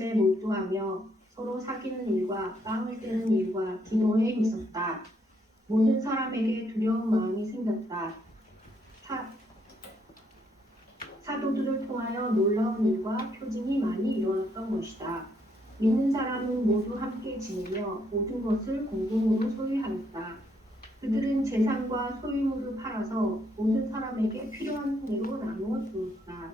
아침에 몰두하며 서로 사귀는 일과 빵을 떼는 일과 기도에 있었다. 모든 사람에게 두려운 마음이 생겼다. 사도들을 통하여 놀라운 일과 표징이 많이 일어났던 것이다. 믿는 사람은 모두 함께 지내며 모든 것을 공동으로 소유하였다. 그들은 재산과 소유물을 팔아서 모든 사람에게 필요한 대로 나누어 주었다.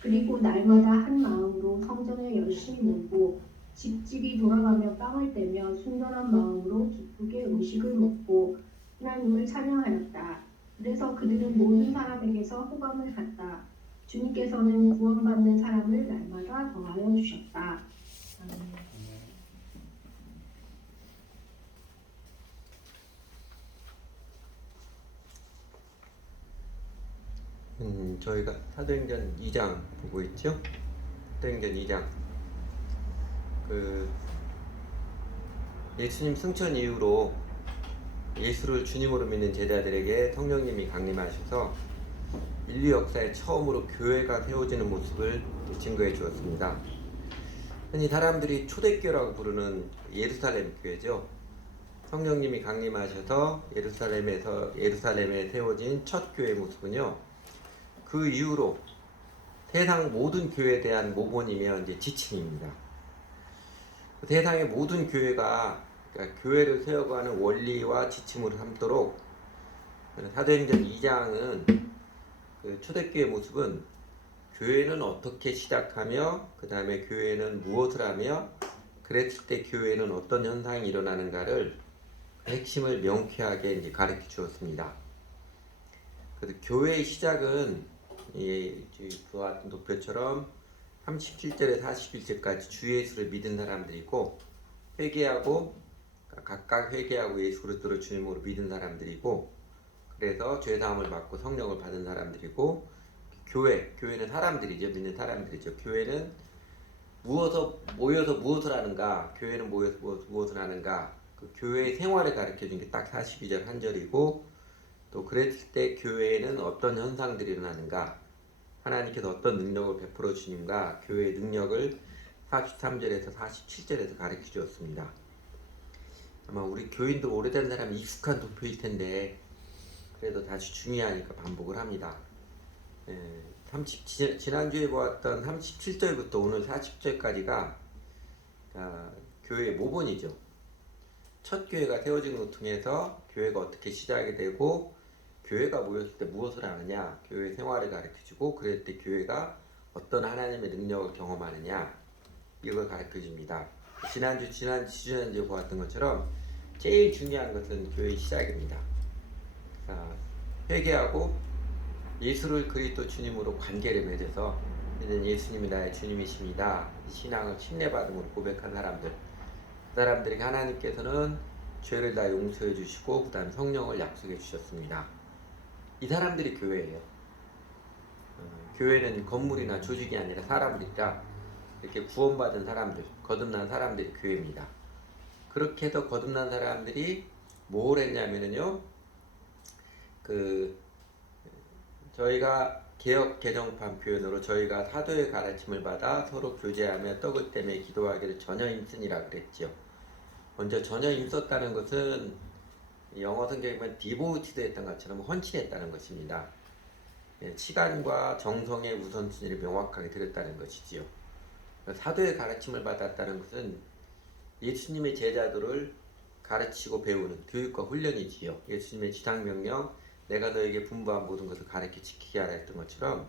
그리고 날마다 한 마음으로 성전에 열심히 모이고 집집이 돌아가며 빵을 떼며 순전한 마음으로 기쁘게 음식을 먹고 하나님을 찬양하였다. 그래서 그들은 모든 사람에게서 호감을 갖다. 주님께서는 구원받는 사람을 날마다 더하여 주셨다. 아멘. 저희가 사도행전 2장 보고 있죠? 사도행전 2장. 예수님 승천 이후로 예수를 주님으로 믿는 제자들에게 성령님이 강림하셔서 인류 역사에 처음으로 교회가 세워지는 모습을 증거해 주었습니다. 흔히 사람들이 초대교회라고 부르는 예루살렘 교회죠. 성령님이 강림하셔서 예루살렘에 세워진 첫 교회의 모습은요, 그 이후로 세상 모든 교회에 대한 모본이며 이제 지침입니다. 세상의 모든 교회가 그러니까 교회를 세워가는 원리와 지침으로 삼도록 사도행전 2장은 그 초대교회의 모습은 교회는 어떻게 시작하며 그 다음에 교회는 무엇을 하며 그랬을 때 교회는 어떤 현상이 일어나는가를 핵심을 명쾌하게 이제 가르쳐 주었습니다. 그래서 교회의 시작은 그와 같은 도표처럼 37절에 41절까지 주 예수를 믿은 사람들이고 각각 회개하고 예수 그리스도를 주님으로 믿은 사람들이고 그래서 죄사함을 받고 성령을 받은 사람들이고 교회는 사람들이죠. 믿는 사람들이죠. 교회는 모여서 무엇을 하는가? 교회는 모여서 무엇을 하는가? 그 교회의 생활을 가르쳐준 게 딱 42절 한 절이고 또 그랬을 때 교회에는 어떤 현상들이 일어나는가? 하나님께서 어떤 능력을 베풀어 주는가? 교회의 능력을 43절에서 47절에서 가르쳐 주었습니다. 아마 우리 교인들 오래된 사람이 익숙한 도표일 텐데 그래도 다시 중요하니까 반복을 합니다. 지난주에 보았던 37절부터 오늘 40절까지가 교회의 모본이죠. 첫 교회가 세워진 것 통해서 교회가 어떻게 시작이 되고 교회가 모였을 때 무엇을 하느냐, 교회 생활을 가르쳐주고 그럴 때 교회가 어떤 하나님의 능력을 경험하느냐 이걸 가르쳐줍니다. 지난주에 보았던 것처럼 제일 중요한 것은 교회의 시작입니다. 회개하고 예수를 그리스도 주님으로 관계를 맺어서 이는 예수님이 나의 주님이십니다. 신앙을 침례받음으로 고백한 사람들, 그 사람들에게 하나님께서는 죄를 다 용서해 주시고 그 다음 성령을 약속해 주셨습니다. 이 사람들이 교회예요. 교회는 건물이나 조직이 아니라 사람들이라 이렇게 구원받은 사람들, 거듭난 사람들이 교회입니다. 그렇게 해서 거듭난 사람들이 뭘 했냐면요, 저희가 개역 개정판 표현으로 저희가 사도의 가르침을 받아 서로 교제하며 떡을 떼매 기도하기를 전혀 힘쓰니라 그랬죠. 먼저 전혀 힘썼다는 것은 영어 성경에 보면 디보티드 했던 것처럼 헌신했다는 것입니다. 시간과 정성의 우선순위를 명확하게 드렸다는 것이지요. 사도의 가르침을 받았다는 것은 예수님의 제자들을 가르치고 배우는 교육과 훈련이지요. 예수님의 지상명령 내가 너에게 분부한 모든 것을 가르쳐 지키게 하라 했던 것처럼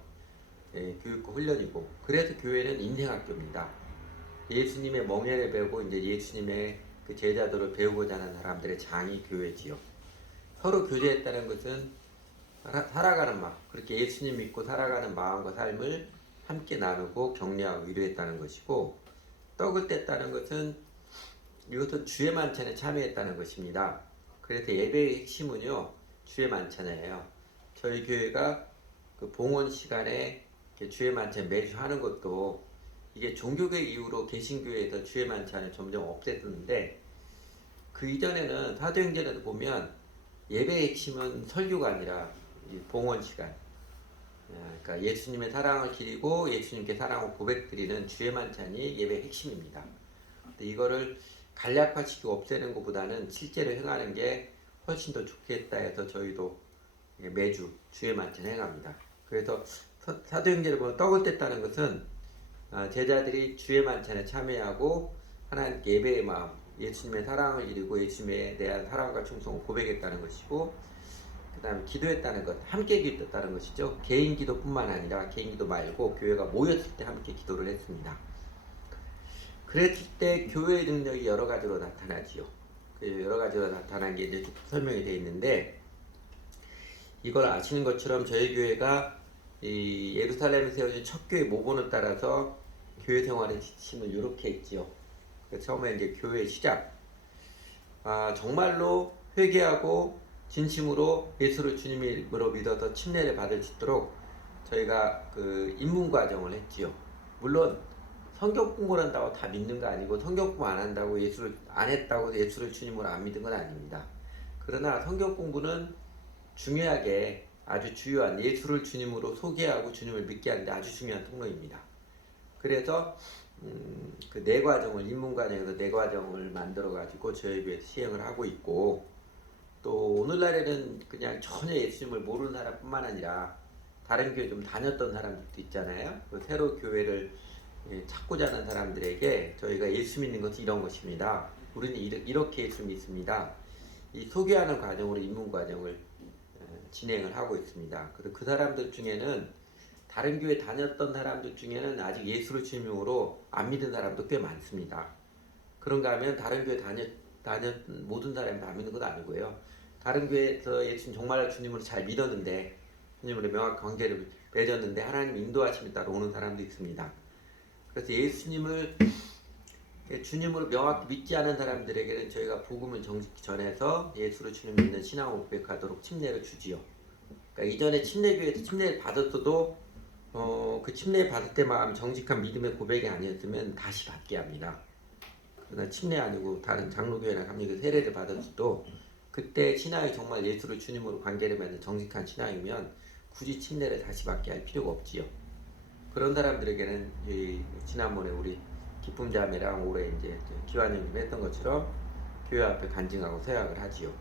교육과 훈련이고 그래서 교회는 인생학교입니다. 예수님의 멍에를 배우고 이제 예수님의 그 제자들을 배우고자 하는 사람들의 장이 교회지요. 서로 교제했다는 것은 살아가는 마음, 그렇게 예수님 믿고 살아가는 마음과 삶을 함께 나누고 격려하고 위로했다는 것이고 떡을 뗐다는 것은 이것은 주의 만찬에 참여했다는 것입니다. 그래서 예배의 핵심은요, 주의 만찬이에요. 저희 교회가 그 봉헌 시간에 주의 만찬 매주 하는 것도 이게 종교계 이후로 개신교회에서 주의 만찬을 점점 없앴는데 그 이전에는 사도행전에도 보면 예배의 핵심은 설교가 아니라 봉헌 시간, 그러니까 예수님의 사랑을 기리고 예수님께 사랑을 고백드리는 주의 만찬이 예배의 핵심입니다. 근데 이거를 간략화시키고 없애는 것보다는 실제로 행하는 게 훨씬 더 좋겠다 해서 저희도 매주 주의 만찬 행합니다. 그래서 사도행전을 보면 떡을 뗐다는 것은 제자들이 주의 만찬에 참여하고 하나님께 예배의 마음, 예수님의 사랑을 이루고 예수님에 대한 사랑과 충성을 고백했다는 것이고, 그 다음에 기도했다는 것, 함께 기도했다는 것이죠. 개인 기도뿐만 아니라 개인 기도 말고 교회가 모였을 때 함께 기도를 했습니다. 그랬을 때 교회의 능력이 여러 가지로 나타나지요. 여러 가지로 나타난 게 이제 설명이 되어 있는데, 이걸 아시는 것처럼 저희 교회가 이 예루살렘에 세워진 첫 교회 모본을 따라서 교회 생활의 지침을 이렇게 했지요. 처음에 이제 교회 시작, 정말로 회개하고 진심으로 예수를 주님으로 믿어서 침례를 받을 수 있도록 저희가 그 입문 과정을 했지요. 물론 성경 공부를 한다고 다 믿는 거 아니고, 성경 공부 안 한다고 예수를 안 했다고 예수를 주님으로 안 믿은 건 아닙니다. 그러나 성경 공부는 중요하게 아주 주요한 예수를 주님으로 소개하고 주님을 믿게 하는데 아주 중요한 통로입니다. 그래서 그 네 과정을, 입문 과정에서 네 과정을 만들어 가지고 저희 교회에서 시행을 하고 있고, 또 오늘날에는 그냥 전혀 예수님을 모르는 사람뿐만 아니라 다른 교회 좀 다녔던 사람들도 있잖아요. 새로 교회를 찾고자 하는 사람들에게 저희가 예수 믿는 것은 이런 것입니다. 우리는 이렇게 예수 믿습니다. 이 소개하는 과정으로 입문 과정을 진행을 하고 있습니다. 그리고 그 사람들 중에는, 다른 교회 다녔던 사람들 중에는 아직 예수를 주님으로 안 믿은 사람도 꽤 많습니다. 그런가 하면 다른 교회 다녔 모든 사람이 다 믿는 건 아니고요. 다른 교회에서 예수님 정말 주님으로 잘 믿었는데, 주님으로 명확한 관계를 맺었는데 하나님 인도하심에 따라 오는 사람도 있습니다. 그래서 예수님을 주님으로 명확히 믿지 않은 사람들에게는 저희가 복음을 정직히 전해서 예수를 주님 믿는 신앙을 고백하도록 침례를 주지요. 그러니까 이전에 침례교회에서 침례를 받았어도 그 침례 받을 때만 정직한 믿음의 고백이 아니었으면 다시 받게 합니다. 그러나 침례 아니고 다른 장로교회나 감리교 세례를 받았어도 그때 신앙이 정말 예수를 주님으로 관계를 맺는 정직한 신앙이면 굳이 침례를 다시 받게 할 필요가 없지요. 그런 사람들에게는 지난번에 우리 기쁨 자매랑 올해 이제 기환형님 했던 것처럼 교회 앞에 간증하고 서약을 하지요.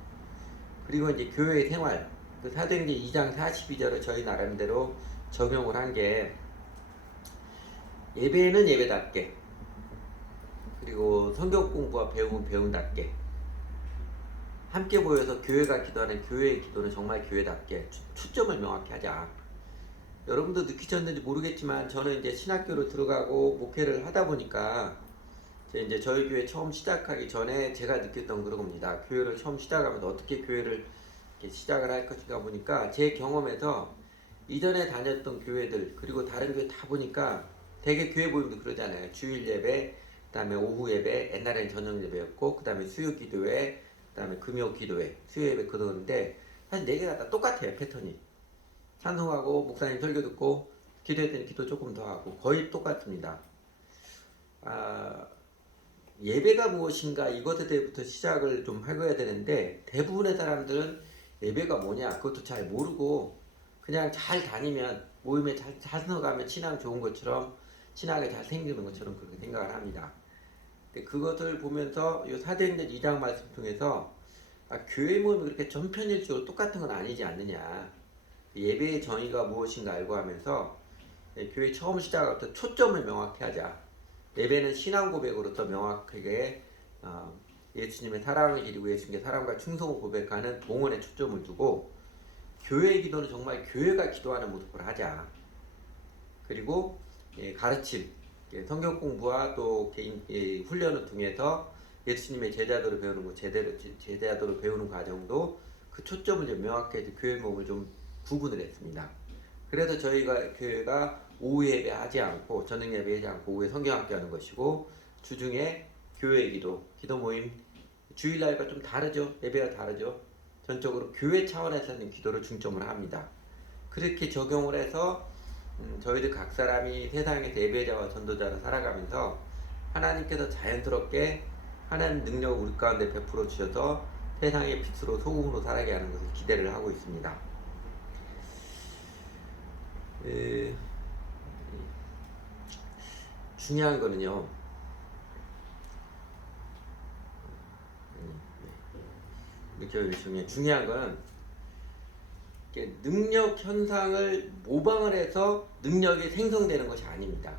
그리고 이제 교회의 생활, 그 사도행전 2장 42절을 저희 나름대로 적용을 한 게, 예배는 예배답게, 그리고 성경 공부와 배움은 배움답게, 함께 모여서 교회가 기도하는 교회의 기도는 정말 교회답게 초점을 명확히 하자. 여러분도 느끼셨는지 모르겠지만 저는 이제 신학교로 들어가고 목회를 하다 보니까 이제 저희 교회 처음 시작하기 전에 제가 느꼈던 그런 겁니다. 교회를 처음 시작하면서 어떻게 교회를 시작을 할 것인가 보니까, 제 경험에서 이전에 다녔던 교회들 그리고 다른 교회 다 보니까 대개 교회 모임도 그러잖아요. 주일 예배, 그 다음에 오후 예배, 옛날에는 저녁 예배였고, 그 다음에 수요 기도회, 그 다음에 금요 기도회, 수요 예배 그러는데 사실 네 개가 다 똑같아요. 패턴이. 찬송하고 목사님 설교 듣고 기도했더니 기도 조금 더 하고 거의 똑같습니다. 예배가 무엇인가 이것에 대해부터 시작을 좀 해야 되는데, 대부분의 사람들은 예배가 뭐냐 그것도 잘 모르고 그냥 잘 다니면, 모임에 잘 들어가면 신앙 좋은 것처럼, 신앙이 잘 생기는 것처럼 그렇게 생각을 합니다. 근데 그것을 보면서 이 사도행전 2장 말씀 통해서 교회 모임이 그렇게 전편일적으로 똑같은 건 아니지 않느냐, 예배의 정의가 무엇인가 알고 하면서 교회 처음 시작할 때 초점을 명확히 하자. 예배는 신앙 고백으로 더 명확하게 예수님의 사랑을 기리고 예수님의 사랑과 충성을 고백하는 봉헌에 초점을 두고, 교회의 기도는 정말 교회가 기도하는 모습을 하자. 그리고 가르침, 성경 공부와 또 개인 훈련을 통해서 예수님의 제자도를 배우는 것, 제자도를 배우는 과정도 그 초점을 좀 명확히 교회 모임을 좀 구분을 했습니다. 그래서 저희가 교회가 오후 예배 하지 않고, 저녁 예배 하지 않고 오후에 성경학교 하는 것이고, 주중에 교회 기도 모임, 주일날과 좀 다르죠. 예배가 다르죠. 전적으로 교회 차원에서는 기도를 중점을 합니다. 그렇게 적용을 해서 저희들 각 사람이 세상에서 예배자와 전도자로 살아가면서 하나님께서 자연스럽게 하나님 능력을 우리 가운데 베풀어 주셔서 세상의 빛으로 소금으로 살아가게 하는 것을 기대를 하고 있습니다. 에, 중요한 거는요. 중요한 거는 이게 능력 현상을 모방을 해서 능력이 생성되는 것이 아닙니다.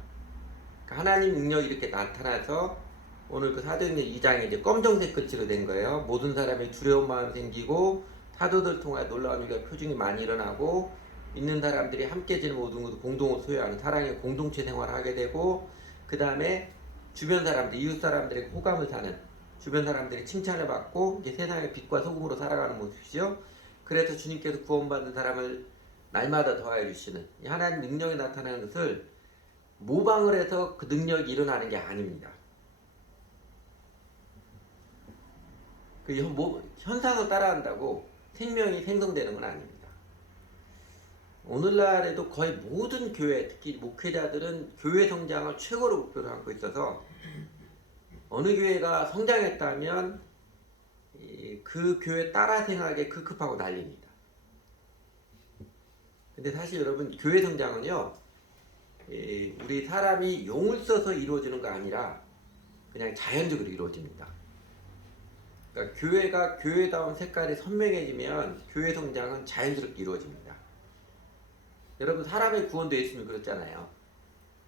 그러니까 하나님 능력이 이렇게 나타나서 오늘 그 사도행전 2장에 이제 검정색 글씨로 된 거예요. 모든 사람이 두려운 마음이 생기고 사도들 통하여 놀라운 일과 표징이 많이 일어나고 믿는 사람들이 함께 지는 모든 것을 공동으로 소유하는 사랑의 공동체 생활을 하게 되고, 그 다음에 주변 사람들, 이웃 사람들에게 호감을 사는, 주변 사람들이 칭찬을 받고 이제 세상의 빛과 소금으로 살아가는 모습이죠. 그래서 주님께서 구원받는 사람을 날마다 더하여 주시는 이 하나님 능력이 나타나는 것을 모방을 해서 그 능력이 일어나는 게 아닙니다. 그 현상을 따라한다고 생명이 생성되는 건 아닙니다. 오늘날에도 거의 모든 교회, 특히 목회자들은 교회 성장을 최고로 목표로 삼고 있어서 어느 교회가 성장했다면 그 교회 따라 생활에 급급하고 난립니다. 근데 사실 여러분, 교회 성장은요, 우리 사람이 용을 써서 이루어지는 거 아니라 그냥 자연적으로 이루어집니다. 그러니까 교회가 교회다운 색깔이 선명해지면 교회 성장은 자연스럽게 이루어집니다. 여러분, 사람의 구원도 예수님이 그랬잖아요.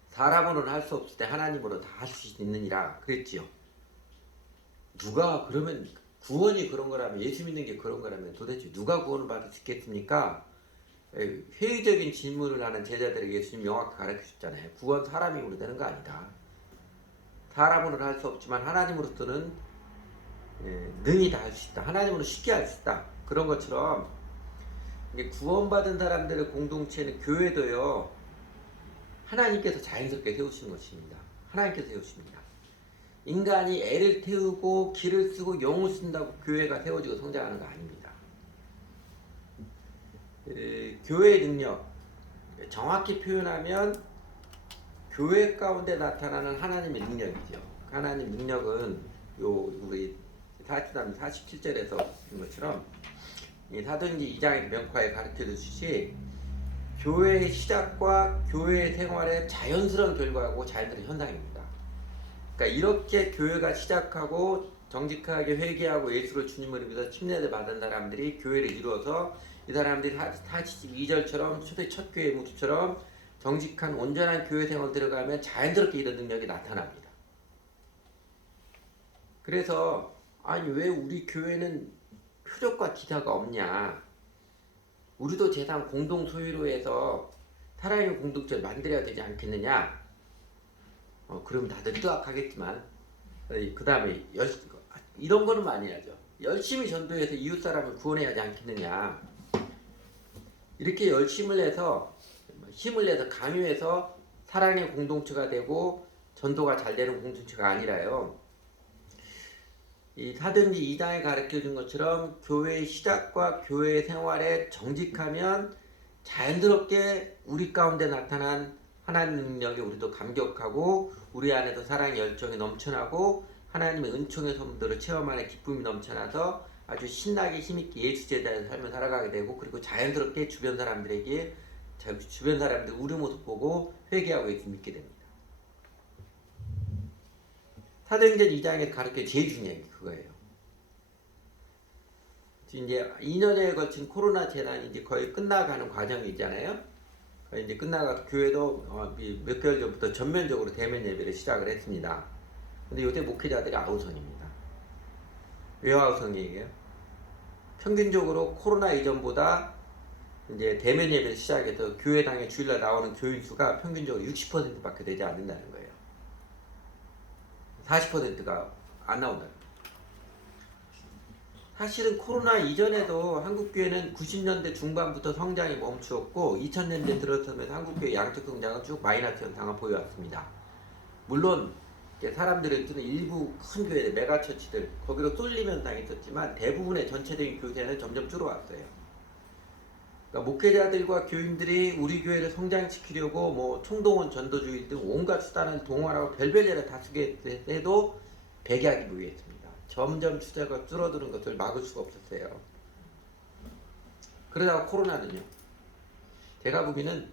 사람으로는 할 수 없을 때 하나님으로 다 할 수 있느니라 그랬지요. 누가 그러면 구원이 그런 거라면, 예수 믿는 게 그런 거라면 도대체 누가 구원을 받을 수 있겠습니까? 회의적인 질문을 하는 제자들에게 예수님 명확히 가르치셨잖아요. 구원 사람 힘으로 되는 거 아니다. 사람으로는 할 수 없지만 하나님으로서는 능히 다 할 수 있다. 하나님으로 쉽게 할 수 있다. 그런 것처럼 구원받은 사람들의 공동체는, 교회도요, 하나님께서 자연스럽게 세우시는 것입니다. 하나님께서 세우십니다. 인간이 애를 태우고 기를 쓰고 영을 쓴다고 교회가 세워지고 성장하는 거 아닙니다. 교회의 능력, 정확히 표현하면 교회 가운데 나타나는 하나님의 능력이죠. 하나님 능력은 우리 43, 47절에서 본 것처럼 사도행전 2장의 명화에 가르쳐 주듯이 교회의 시작과 교회의 생활의 자연스러운 결과고 자연스러운 현상입니다. 그러니까 이렇게 교회가 시작하고 정직하게 회개하고 예수를 주님으로 믿어 침례를 받은 사람들이 교회를 이루어서 이 사람들이 42절처럼 초대 첫 교회의 모습처럼 정직한 온전한 교회 생활 들어가면 자연스럽게 이런 능력이 나타납니다. 그래서 아니 왜 우리 교회는 표적과 기사가 없냐, 우리도 재산 공동 소유로 해서 살아있는 공동체를 만들어야 되지 않겠느냐. 그럼 다들 뜨악하겠지만 그 다음에 이런 거는 많이 하죠. 열심히 전도해서 이웃 사람을 구원해야 하지 않겠느냐. 이렇게 열심을 해서 힘을 내서 강요해서 사랑의 공동체가 되고 전도가 잘 되는 공동체가 아니라요, 이 사도행전 2장에 가르쳐준 것처럼 교회의 시작과 교회의 생활에 정직하면 자연스럽게 우리 가운데 나타난 하나님 능력에 우리도 감격하고 우리 안에도 사랑의 열정이 넘쳐나고 하나님의 은총의 선물들을 체험하는 기쁨이 넘쳐나서 아주 신나게 힘있게 예수 제자의 삶을 살아가게 되고, 그리고 자연스럽게 주변 사람들에게 주변 사람들 우리 모습 보고 회개하고 예수 믿게 됩니다. 사도행전 2장에서 가르쳐 제일 중요한 게 그거예요. 지금 이제 2년에 걸친 코로나 재난이 이제 거의 끝나가는 과정이잖아요. 이제 끝나가서 교회도 몇 개월 전부터 전면적으로 대면 예배를 시작을 했습니다. 근데 요새 목회자들이 아우성입니다. 왜 아우성이에요? 평균적으로 코로나 이전보다 이제 대면 예배를 시작해서 교회당에 주일날 나오는 교인 수가 평균적으로 60%밖에 되지 않는다는 거예요. 40%가 안 나온다는 거예요. 사실은 코로나 이전에도 한국교회는 90년대 중반부터 성장이 멈추었고 2000년대 들어서면서 한국교회 양적 성장은 쭉 마이너스 현상을 보여왔습니다. 물론 사람들은 일부 큰 교회들, 메가처치들 거기로 쏠림 현상이 있었지만 대부분의 전체적인 교회는 점점 줄어왔어요. 그러니까 목회자들과 교인들이 우리 교회를 성장시키려고 뭐 총동원 전도주의 등 온갖 수단을 동원하고 별별 일을 다 쓰게 해도 백약이 무의했습니다. 점점 추세가 줄어드는 것을 막을 수가 없었어요. 그러다가 코로나는요, 제가 보기에는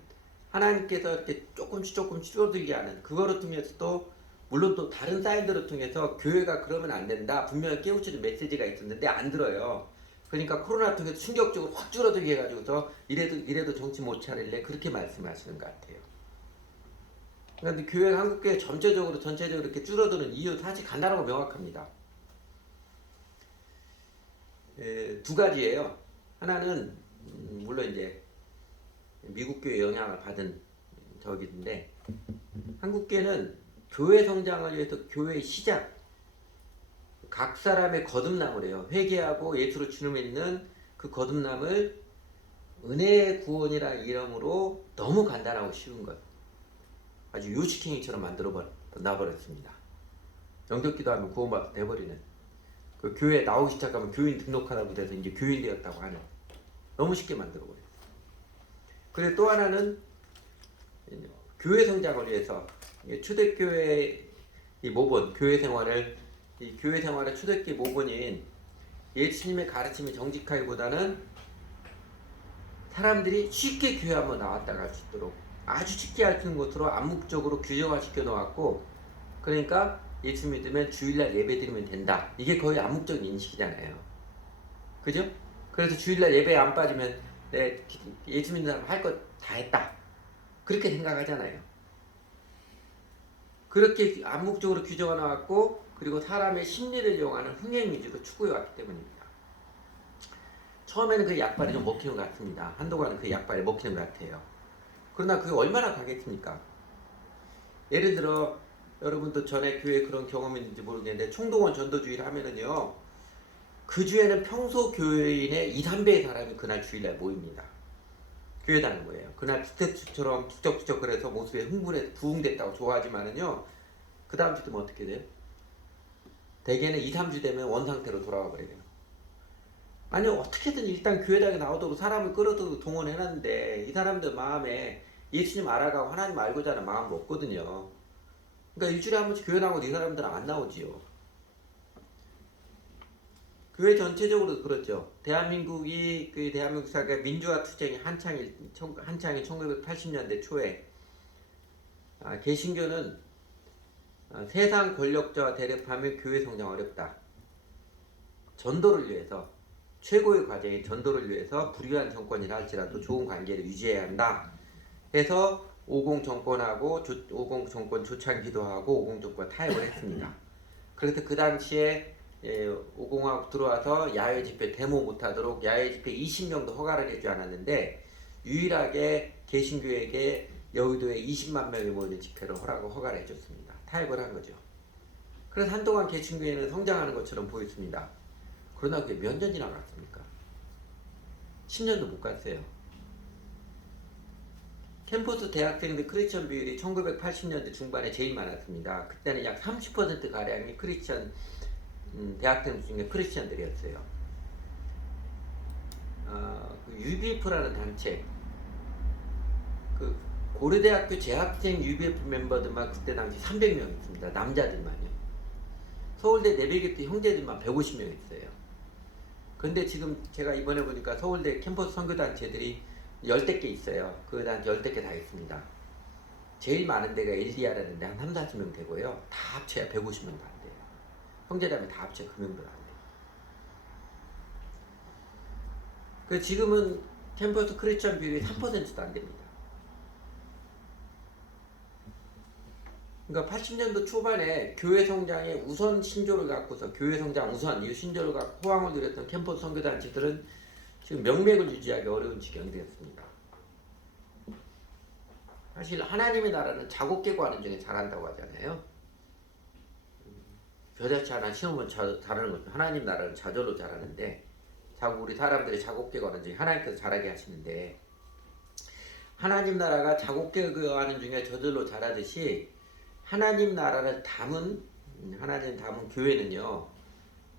하나님께서 이렇게 조금씩 줄어들게 하는 그거를 통해서 또 물론 또 다른 사인들을 통해서 교회가 그러면 안 된다 분명히 깨우치는 메시지가 있었는데 안 들어요. 그러니까 코로나 통해서 충격적으로 확 줄어들게 해가지고서 이래도 정신 못 차릴래 그렇게 말씀하시는 것 같아요. 그런데 교회 한국교회 전체적으로 이렇게 줄어드는 이유 사실 간단하고 명확합니다. 두 가지예요. 하나는 물론 이제 미국 교회 영향을 받은 적인데 한국 교회는 교회 성장을 위해서 교회의 시작 각 사람의 거듭남을 해요. 회개하고 예수를 주로 믿는 그 거듭남을 은혜의 구원이라는 이름으로 너무 간단하고 쉬운 것 아주 요식행위처럼 놔버렸습니다. 영접기도하면 구원받게 돼버리는 그 교회에 나오기 시작하면 교인 등록하다고 돼서 이제 교인 되었다고 하는 너무 쉽게 만들어버렸어요. 그리고 또 하나는 교회 성장을 위해서 초대교회 이 모본 교회 생활의 초대교회 모본인 예수님의 가르침이 정직하기보다는 사람들이 쉽게 교회 한번 나왔다 갈 수 있도록 아주 쉽게 할 수 있는 것으로 암묵적으로 규정화 시켜 놓았고 그러니까 예수 믿으면 주일날 예배 드리면 된다. 이게 거의 암묵적인 인식이잖아요. 그죠? 그래서 주일날 예배에 안 빠지면 예수 믿는 사람 할 것 다 했다. 그렇게 생각하잖아요. 그렇게 암묵적으로 규정해 나왔고 그리고 사람의 심리를 이용하는 흥행 위주로 추구해 왔기 때문입니다. 처음에는 그 약발이 좀 먹히는 것 같습니다. 한동안은 그 약발이 먹히는 것 같아요. 그러나 그게 얼마나 가겠습니까? 예를 들어 여러분도 전에 교회에 그런 경험이 있는지 모르겠는데 총동원 전도주의를 하면은요 그 주에는 평소 교회인의 2, 3배의 사람이 그날 주일날 모입니다. 교회 다니는 거예요. 그날 부처처럼 부쩍부쩍 그래서 모습에 흥분해서 부흥됐다고 좋아하지만은요 그 다음 주 되면 어떻게 돼요? 대개는 2, 3주 되면 원상태로 돌아와 버려요. 아니 어떻게든 일단 교회당에 나오도록 사람을 끌어도 동원해놨는데 이 사람들 마음에 예수님 알아가고 하나님 알고자 하는 마음이 없거든요. 그러니까 일주일에 한 번씩 교회 나오고 이 사람들은 안 나오지요. 교회 전체적으로도 그렇죠. 대한민국 사회가 민주화 투쟁이 한창이 1980년대 초에 개신교는 세상 권력자와 대립하며 교회 성장 어렵다. 전도를 위해서 최고의 과제인 전도를 위해서 불의한 정권이라 할지라도 좋은 관계를 유지해야 한다. 해서 50 정권 조창기도 하고 50 정권 타협을 했습니다. 그래서 그 당시에 50하고 들어와서 야외 집회 데모 못하도록 야외 집회 20명도 허가를 해주지 않았는데 유일하게 개신교에게 여의도에 20만 명이 모이는 집회를 허가를 해줬습니다. 타협을 한 거죠. 그래서 한동안 개신교회는 성장하는 것처럼 보였습니다. 그러나 그게 몇 년 지나갔습니까? 10년도 못 갔어요. 캠퍼스 대학생들 크리스천 비율이 1980년대 중반에 제일 많았습니다. 그때는 약 30%가량이 크리스천 대학생 중에 크리스천들이었어요. UBF라는 단체, 그 고려대학교 재학생 UBF 멤버들만 그때 당시 300명 있습니다. 남자들만요. 서울대 내비게이트 형제들만 150명 있어요. 근데 지금 제가 이번에 보니까 서울대 캠퍼스 선교단체들이 10개 있어요. 그 단체 10개 다 있습니다. 제일 많은 데가 LDR라는데 한 3, 40명 되고요. 다 합쳐야 150명도 안 돼요. 형제라면 다 합쳐 그 명도 안 돼요. 그 지금은 캠퍼스 크리스천 비율이 3%도 안 됩니다. 그러니까 80년도 초반에 교회 성장의 우선 신조를 갖고서 교회 성장 우선 이 신조를 갖고 호황을 누렸던 캠퍼스 선교단체들은 지금 명맥을 유지하기 어려운 지경이 되었습니다. 사실 하나님의 나라는 자곡계구하는 중에 잘한다고 하잖아요. 겨자치 하나 심으면 잘하는 거죠. 하나님 나라는 자절로 잘하는데 우리 사람들이 자곡계구하는 중에 하나님께서 잘하게 하시는데 하나님 나라가 자곡계구하는 중에 저절로 잘하듯이 하나님 담은 교회는요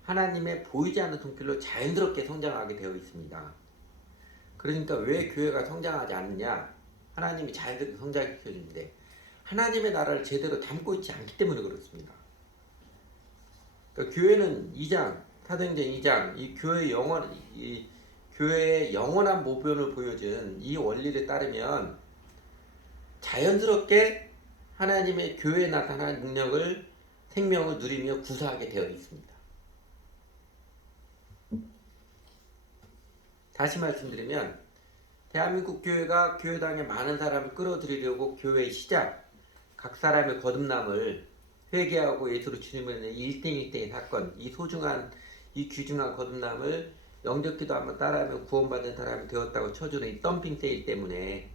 하나님의 보이지 않는 손길로 자연스럽게 성장하게 되어 있습니다. 그러니까 왜 교회가 성장하지 않느냐? 하나님이 자연스럽게 성장시켜 주는데 하나님의 나라를 제대로 담고 있지 않기 때문에 그렇습니다. 그러니까 교회는 2장, 사도행전 2장 이 교회의 영원한 모변을 보여준 이 원리를 따르면 자연스럽게 하나님의 교회에 나타난 능력을 생명을 누리며 구사하게 되어 있습니다. 다시 말씀드리면 대한민국 교회가 교회당에 많은 사람을 끌어들이려고 교회의 시작, 각 사람의 거듭남을 회개하고 예수로 주님을 위해 일대일대의 사건, 이 소중한 이 귀중한 거듭남을 영접기도 한번 따라하며 구원받은 사람이 되었다고 쳐주는 이 덤핑 세일 때문에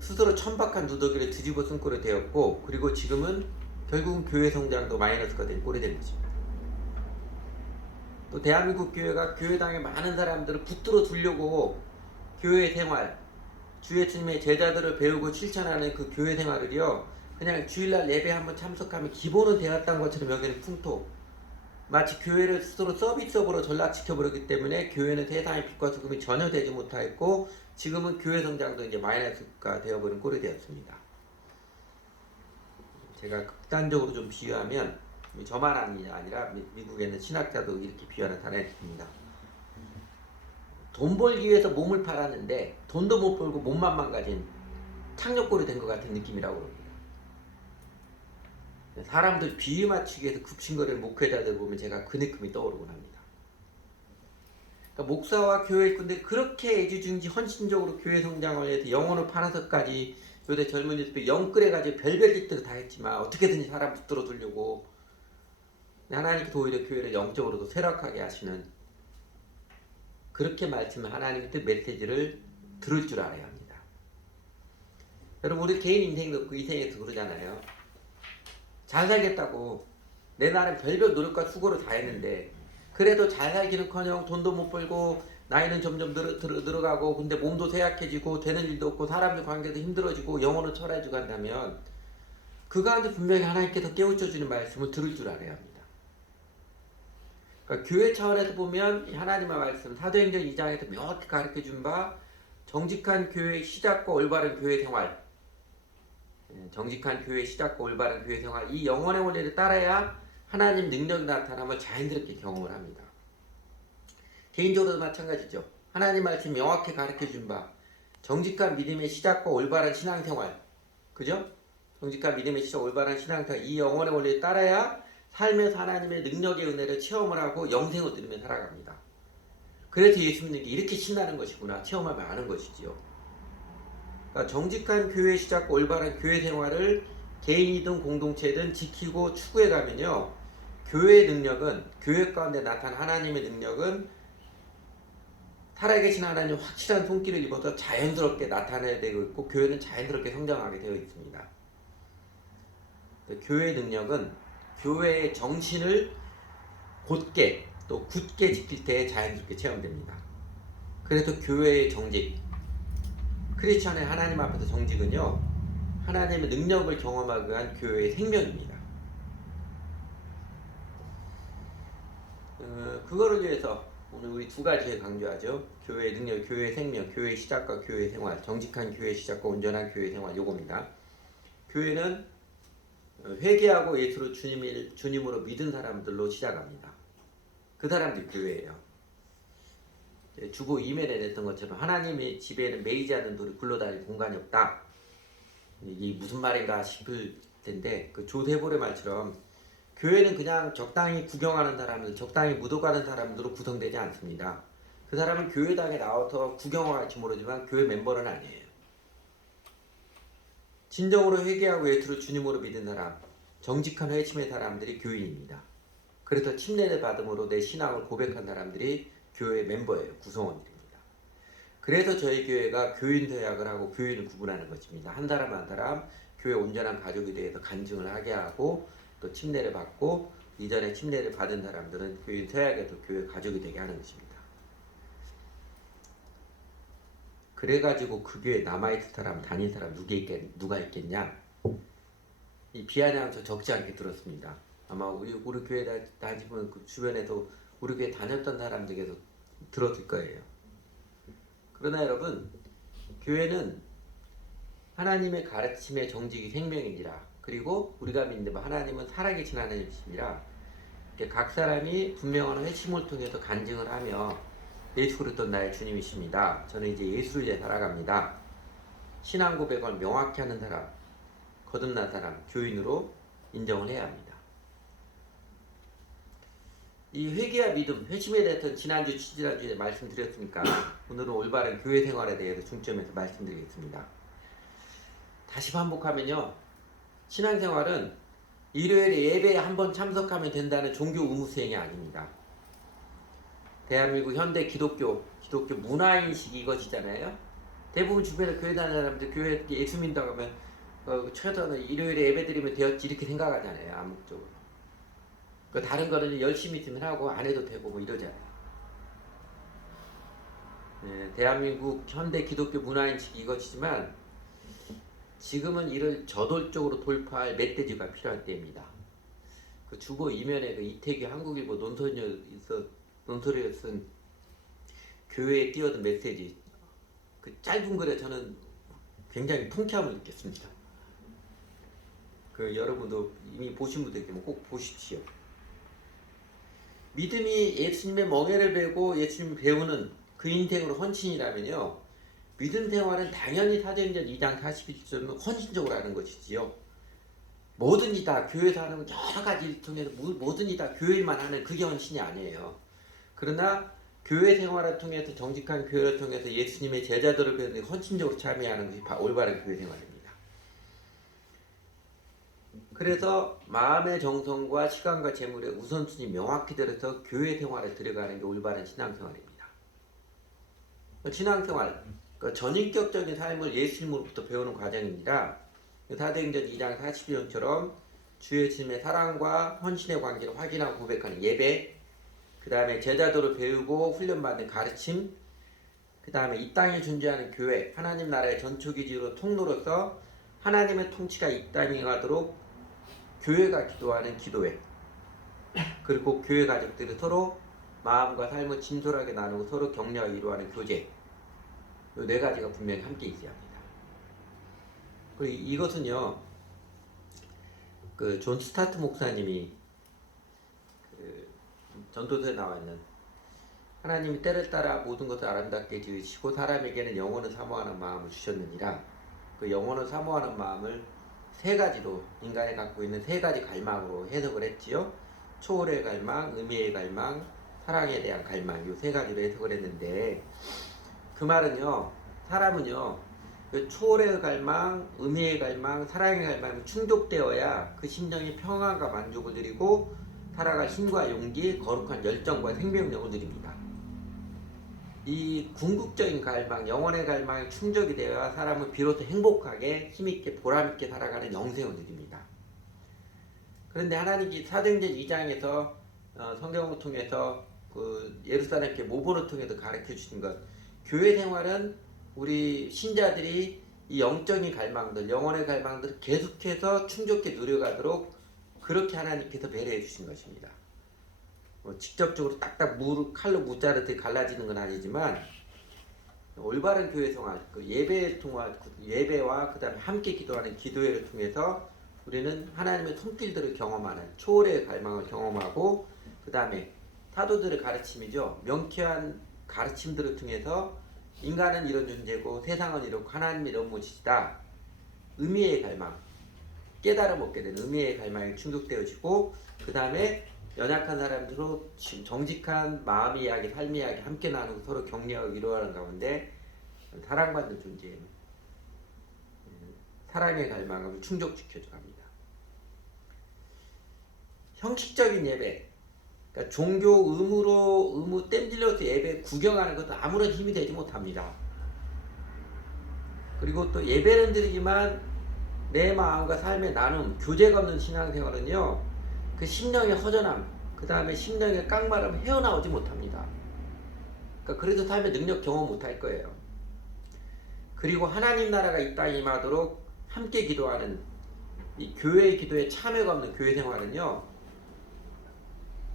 스스로 천박한 누더기를 뒤집어 쓴 꼴이 되었고, 그리고 지금은 결국은 교회 성장도 마이너스가 된 꼴이 된 것입니다. 또 대한민국 교회가 교회당에 많은 사람들을 붙들어 두려고 교회 생활, 주 예수님의 제자들을 배우고 실천하는 그 교회 생활을요, 그냥 주일날 예배 한번 참석하면 기본은 되었다는 것처럼 여기는 풍토, 마치 교회를 스스로 서비스업으로 전락시켜버렸기 때문에 교회는 세상의 빛과 소금이 전혀 되지 못하였고, 지금은 교회 성장도 이제 마이너스가 되어버린 꼴이 되었습니다. 제가 극단적으로 좀 비유하면, 저만 아니라 미국에 있는 신학자도 이렇게 비유하는 단어가 있습니다. 돈 벌기 위해서 몸을 팔았는데 돈도 못 벌고 몸만 망가진 창녀꼴이 된 것 같은 느낌이라고 합니다. 사람들 비유 맞추기 위해서 급신거리는 목회자들 보면 제가 그 느낌이 떠오르곤 합니다. 그러니까 목사와 교회 일꾼들이 그렇게 애지중지 헌신적으로 교회 성장을 위해서 영혼을 팔아서까지 요새 젊은이들 영끌해가지고 별별 짓들을 다 했지만 어떻게든지 사람 붙들어 두려고 하나님께서 오히려 교회를 영적으로도 쇠락하게 하시는, 그렇게 말씀을 하나님의 뜻 메시지를 들을 줄 알아야 합니다. 여러분, 우리 개인 인생도 그 인생에서 그러잖아요. 잘 살겠다고 내 나름 별별 노력과 수고를 다 했는데 그래도 잘 살기는커녕 돈도 못 벌고 나이는 점점 늘어가고 근데 몸도 쇠약해지고 되는 일도 없고 사람들 관계도 힘들어지고 영혼은 철해지고 한다면 그 가운데 분명히 하나님께서 깨우쳐주는 말씀을 들을 줄 알아야 합니다. 그러니까 교회 차원에서 보면 하나님의 말씀 사도행전 2장에서 명확히 가르쳐준 바 정직한 교회의 시작과 올바른 교회 생활, 정직한 교회의 시작과 올바른 교회 생활, 이 영혼의 원리를 따라야 하나님 능력이 나타남을 자연스럽게 경험을 합니다. 개인적으로도 마찬가지죠. 하나님 말씀 명확히 가르쳐준 바 정직한 믿음의 시작과 올바른 신앙생활, 그죠? 정직한 믿음의 시작, 올바른 신앙생활, 이 영혼의 원리를 따라야 삶에서 하나님의 능력의 은혜를 체험을 하고 영생을 누리며 살아갑니다. 그래서 예수 믿는 게 이렇게 신나는 것이구나 체험하면 아는 것이지요. 그러니까 정직한 교회 시작과 올바른 교회 생활을 개인이든 공동체든 지키고 추구해가면요, 교회의 능력은, 교회 가운데 나타난 하나님의 능력은 살아계신 하나님 확실한 손길을 입어서 자연스럽게 나타내야 되고 있고 교회는 자연스럽게 성장하게 되어 있습니다. 교회의 능력은 교회의 정신을 곧게 또 굳게 지킬 때 자연스럽게 체험됩니다. 그래서 교회의 정직, 크리스천의 하나님 앞에서 정직은요, 하나님의 능력을 경험하기 위한 교회의 생명입니다. 그거를 위해서 오늘 우리 두 가지에 강조하죠. 교회의 능력, 교회의 생명, 교회의 시작과 교회의 생활, 정직한 교회의 시작과 온전한 교회의 생활, 요겁니다. 교회는 회개하고 예수로 주님으로 믿은 사람들로 시작합니다. 그 사람들이 교회예요. 주보 이면에 냈던 것처럼 하나님의 집에는 매이지 않는 돌이 굴러다닐 공간이 없다. 이게 무슨 말인가 싶을 텐데 그 조세볼의 말처럼 교회는 그냥 적당히 구경하는 사람들, 적당히 묻어가는 사람들로 구성되지 않습니다. 그 사람은 교회당에 나와서 구경을 할지 모르지만 교회 멤버는 아니에요. 진정으로 회개하고 예수를 주님으로 믿은 사람, 정직한 회심의 사람들이 교인입니다. 그래서 침례를 받음으로 내 신앙을 고백한 사람들이 교회 멤버예요. 구성원들입니다. 그래서 저희 교회가 교인 서약을 하고 교인을 구분하는 것입니다. 한 사람 한 사람 교회 온전한 가족에 대해서 간증을 하게 하고 또 침례를 받고 이전에 침례를 받은 사람들은 교인 서약에서 교회 가족이 되게 하는 것입니다. 그래가지고 그 교회에 남아있을 사람, 다닌 사람 누가 있겠냐? 이 비아냥서 적지 않게 들었습니다. 아마 우리 교회 다니면 그 주변에도 우리 교회 다녔던 사람들에게서 들었을 거예요. 그러나 여러분, 교회는 하나님의 가르침의 정직이 생명이니라. 그리고 우리가 믿는 바 하나님은 살아계신 하나님이시니라. 각 사람이 분명한 회심을 통해서 간증을 하며 예수 그리스도 나의 주님이십니다. 저는 이제 예수를 위해 살아갑니다. 신앙 고백을 명확히 하는 사람, 거듭난 사람, 교인으로 인정을 해야 합니다. 이 회개와 믿음, 회심에 대해서는 지난주, 지난주에 말씀드렸으니까 오늘은 올바른 교회 생활에 대해서 중점해서 말씀드리겠습니다. 다시 반복하면요, 신앙생활은 일요일에 예배에 한번 참석하면 된다는 종교 의무 수행이 아닙니다. 대한민국 현대 기독교 문화인식이 이것이잖아요. 대부분 주변에 교회 다니는 사람들, 교회 예수 믿는다고 하면 최소한 일요일에 예배 드리면 되었지 이렇게 생각하잖아요. 암묵적으로. 다른 거는 열심히 있으면 하고 안 해도 되고 뭐 이러잖아요. 네, 대한민국 현대 기독교 문화인식이 이것이지만 지금은 이를 저돌적으로 돌파할 멧돼지가 필요한 때입니다. 그 주보 이면에 그 이태규 한국일보 논설위에 쓴 교회에 띄어든 메시지, 그 짧은 글에 저는 굉장히 통쾌함을 느꼈습니다. 그 여러분도 이미 보신 분들 있으면 꼭 보십시오. 믿음이 예수님의 멍에를 베고 예수님을 배우는 그 인생으로 헌신이라면요, 믿음 생활은 당연히 사도행전 2장 41절은 헌신적으로 하는 것이지요. 뭐든지 다 교회에서 하는 여러 가지를 통해서 뭐든지 다 교회만 하는 그게 헌신이 아니에요. 그러나 교회 생활을 통해서 정직한 교회를 통해서 예수님의 제자들을 배우는 헌신적으로 참여하는 것이 올바른 교회 생활입니다. 그래서 마음의 정성과 시간과 재물의 우선순위 명확히 들어서 교회 생활에 들어가는 게 올바른 신앙생활입니다. 신앙생활, 전인격적인 삶을 예수님으로부터 배우는 과정입니다. 사도행전 2장 42절처럼 주 예수님의 사랑과 헌신의 관계를 확인하고 고백하는 예배, 그 다음에 제자도를 배우고 훈련받는 가르침, 그 다음에 이 땅에 존재하는 교회, 하나님 나라의 전초기지로 통로로서 하나님의 통치가 이 땅에 임하도록 교회가 기도하는 기도회, 그리고 교회 가족들이 서로 마음과 삶을 진솔하게 나누고 서로 격려와 위로하는 교제, 이 네 가지가 분명히 함께 있어야 합니다. 그리고 이것은요, 그 존 스타트 목사님이 그 전도서에 나와 있는 하나님이 때를 따라 모든 것을 아름답게 지으시고 사람에게는 영혼을 사모하는 마음을 주셨느니라. 그 영혼을 사모하는 마음을 세 가지로, 인간이 갖고 있는 세 가지 갈망으로 해석을 했지요. 초월의 갈망, 의미의 갈망, 사랑에 대한 갈망, 이 세 가지로 해석을 했는데, 그 말은요, 사람은요, 그 초월의 갈망, 의미의 갈망, 사랑의 갈망이 충족되어야 그 심정이 평안과 만족을 누리고 살아갈 힘과 용기, 거룩한 열정과 생명력을 누립니다. 이 궁극적인 갈망, 영혼의 갈망이 충족이 되어야 사람은 비로소 행복하게, 힘있게, 보람있게 살아가는 영생을 누립니다. 그런데 하나님이 사도행전 2장에서 성경을 통해서 그 예루살렘 모본을 통해서 가르쳐 주신 것, 교회 생활은 우리 신자들이 이 영적인 갈망들, 영혼의 갈망들을 계속해서 충족해 누려가도록 그렇게 하나님께서 배려해 주신 것입니다. 직접적으로 딱딱 칼로 무자르듯이 갈라지는 건 아니지만 올바른 교회 생활, 그 예배와 그 다음에 함께 기도하는 기도회를 통해서 우리는 하나님의 손길들을 경험하는 초월의 갈망을 경험하고, 그 다음에 사도들의 가르침이죠. 명쾌한 가르침들을 통해서 인간은 이런 존재고 세상은 이렇고 하나님이 이런 분이시다. 의미의 갈망, 깨달음 얻게 되는 의미의 갈망이 충족되어지고, 그 다음에 연약한 사람들로 정직한 마음의 이야기, 삶의 이야기 함께 나누고 서로 격려하고 위로하는 가운데 사랑받는 존재인 사랑의 갈망을 충족시켜줘 갑니다. 형식적인 예배, 그러니까 종교 의무 땜질러서 예배 구경하는 것도 아무런 힘이 되지 못합니다. 그리고 또 예배는 드리지만 내 마음과 삶의 나눔, 교제가 없는 신앙생활은요, 그 심령의 허전함, 그 다음에 심령의 깡마름 헤어나오지 못합니다. 그러니까 그래서 삶의 능력 경험 못할 거예요. 그리고 하나님 나라가 이 땅에 임하도록 함께 기도하는 이 교회의 기도에 참여가 없는 교회 생활은요,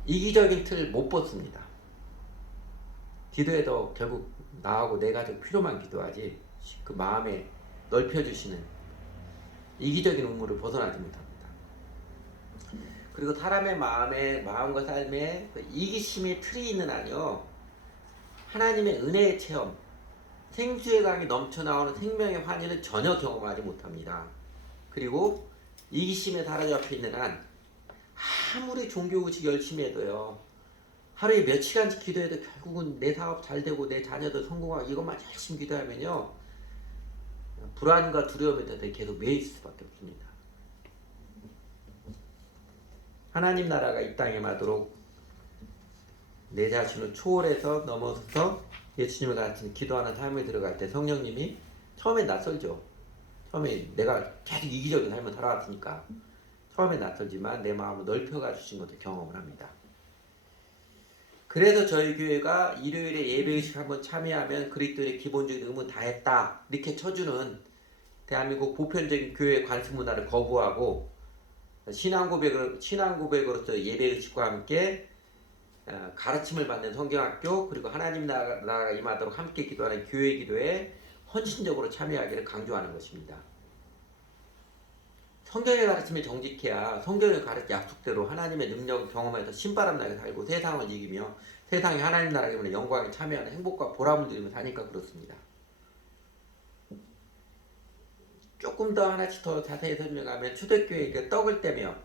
이기적인 틀을 못 벗습니다. 기도해도 결국 나하고 내 가족 필요만 기도하지 그 마음에 넓혀주시는 이기적인 의무를 벗어나지 못합니다. 그리고 사람의 마음과 삶에 그 이기심의 틀이 있는 한요, 하나님의 은혜의 체험, 생수의 강이 넘쳐나오는 생명의 환희는 전혀 경험하지 못합니다. 그리고 이기심에 사로잡혀 있는 한 아무리 종교의식 열심히 해도요, 하루에 며칠간씩 기도해도 결국은 내 사업 잘 되고 내 자녀들 성공하고 이것만 열심히 기도하면요, 불안과 두려움에 대해 계속 매일 수밖에 없습니다. 하나님 나라가 이 땅에 임하도록 내 자신을 초월해서 넘어서서 예수님을 같이 기도하는 삶에 들어갈 때 성령님이 처음에 낯설죠. 처음에 내가 계속 이기적인 삶을 살아왔으니까 처음에 낯설지만 내 마음을 넓혀가 주신 것을 경험을 합니다. 그래서 저희 교회가 일요일에 예배의식 한번 참여하면 그리스도의 기본적인 의무는 다 했다 이렇게 쳐주는 대한민국 보편적인 교회 관습 문화를 거부하고 신앙 고백으로서 예배의식과 함께 가르침을 받는 성경학교, 그리고 하나님 나라가 임하도록 함께 기도하는 교회 기도에 헌신적으로 참여하기를 강조하는 것입니다. 성경의 가르침에 정직해야 성경의 약속대로 하나님의 능력을 경험해서 신바람나게 살고 세상을 이기며 세상에 하나님 나라가 임하는 영광에 참여하는 행복과 보람을 누리며 사니까 그렇습니다. 조금 더 하나씩 더 자세히 설명하면 초대교회에 떡을 떼며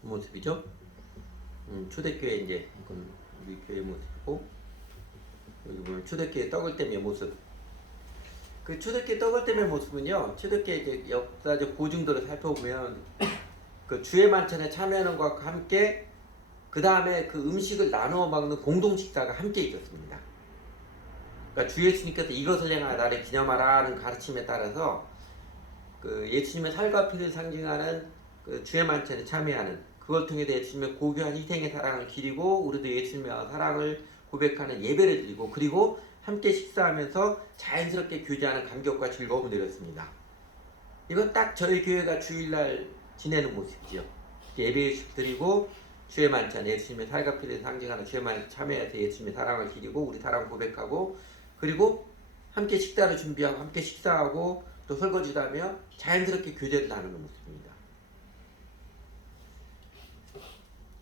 모습이죠. 초대교회 이제 이건 우리 교회 모습이고, 여기 보면 초대교회 떡을 떼며 모습. 그 초대교회 떡을 떼며 모습은요, 초대교회 이제 역사적 고증들을 살펴보면 그 주의 만찬에 참여하는 것과 함께 그 다음에 그 음식을 나누어 먹는 공동 식사가 함께 있었습니다. 그러니까 주 예수님께서 이것을 행하여 나를 기념하라는 가르침에 따라서 그 예수님의 살과 피를 상징하는 그 주의 만찬에 참여하는, 그걸 통해서 예수님의 고귀한 희생의 사랑을 기리고 우리도 예수님의 사랑을 고백하는 예배를 드리고, 그리고 함께 식사하면서 자연스럽게 교제하는 감격과 즐거움을 누렸습니다. 이건 딱 저희 교회가 주일날 지내는 모습이죠. 예배의식 드리고 주의 만찬, 예수님의 살과 피를 상징하는 주의 만찬에 참여해서 예수님의 사랑을 기리고 우리 사랑을 고백하고, 그리고 함께 식사를 준비하고 함께 식사하고 또 설거지도 하며 자연스럽게 교제를 나누는 모습입니다.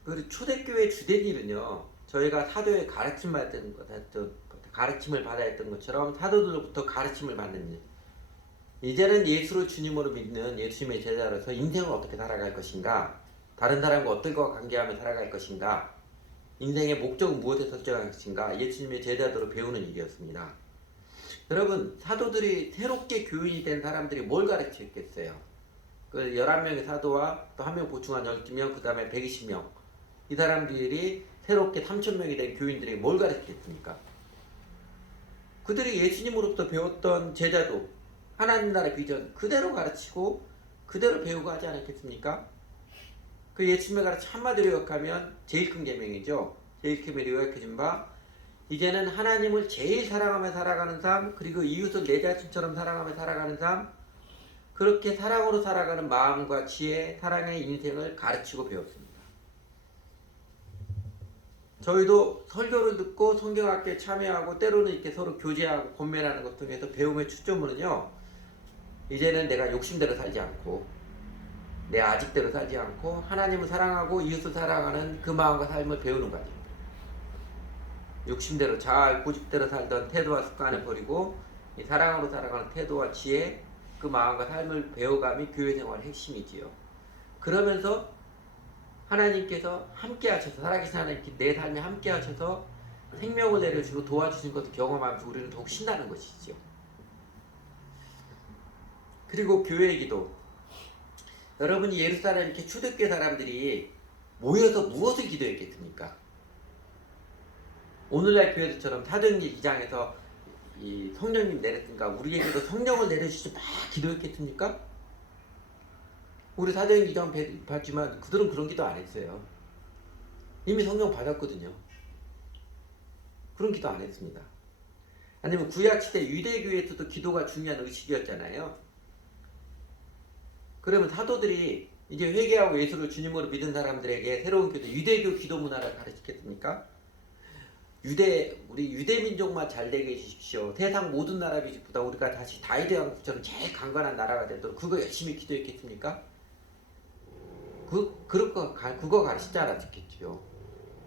그리고 초대교회 주된 일은요, 저희가 사도의 가르침을 받아야 했던 것처럼 사도들로부터 가르침을 받는 일. 이제는 예수를 주님으로 믿는 예수님의 제자로서 인생을 어떻게 살아갈 것인가, 다른 사람과 어떨과 관계하며 살아갈 것인가, 인생의 목적은 무엇에 설정할 것인가, 예수님의 제자들로 배우는 일이었습니다. 여러분, 사도들이 새롭게 교인이 된 사람들이 뭘 가르치겠어요? 그 11명의 사도와 또 한 명 보충한 12명, 그 다음에 120명. 이 사람들이 새롭게 3,000명이 된 교인들이 뭘 가르치겠습니까? 그들이 예수님으로부터 배웠던 제자도 하나님 나라 비전 그대로 가르치고 그대로 배우고 하지 않았겠습니까? 그 예수님의 가르침 한마디로 요약하면 제일 큰 계명이죠. 제일 큰 계명이 요약해진 바, 이제는 하나님을 제일 사랑하며 살아가는 삶, 그리고 이웃을 내 자신처럼 사랑하며 살아가는 삶, 그렇게 사랑으로 살아가는 마음과 지혜, 사랑의 인생을 가르치고 배웠습니다. 저희도 설교를 듣고 성경학교에 참여하고 때로는 이렇게 서로 교제하고 권면하는 것 통해서 배움의 초점은요, 이제는 내가 욕심대로 살지 않고 내 아직대로 살지 않고 하나님을 사랑하고 이웃을 사랑하는 그 마음과 삶을 배우는 과정입니다. 욕심대로 자아 고집대로 살던 태도와 습관을 버리고 이 사랑으로 살아가는 태도와 지혜, 그 마음과 삶을 배워감이 교회 생활의 핵심이지요. 그러면서 하나님께서 함께 하셔서, 살아계신 하나님께 내 삶에 함께 하셔서 생명을 내려주고 도와주신 것을 경험하면서 우리는 더욱 신나는 것이죠. 그리고 교회의 기도. 여러분이 예루살렘 이렇게 초대교회 사람들이 모여서 무엇을 기도했겠습니까? 오늘날 교회들처럼 사도행전 2장에서 이 성령님 내렸으니까 우리에게도 성령을 내려주시 막 기도했겠습니까? 우리 사도행전 2장 봤지만 그들은 그런 기도 안 했어요. 이미 성령 받았거든요. 그런 기도 안 했습니다. 아니면 구약시대 유대교회에서도 기도가 중요한 의식이었잖아요. 그러면 사도들이 이제 회개하고 예수를 주님으로 믿은 사람들에게 새로운 기도, 유대교 기도 문화를 가르치겠습니까? 우리 유대 민족만 잘 되게 해주십시오. 세상 모든 나라 비집보다 우리가 다시 다윗의 왕처럼 제일 강건한 나라가 되도록 그거 열심히 기도했겠습니까? 그거 가르치지 않았겠죠.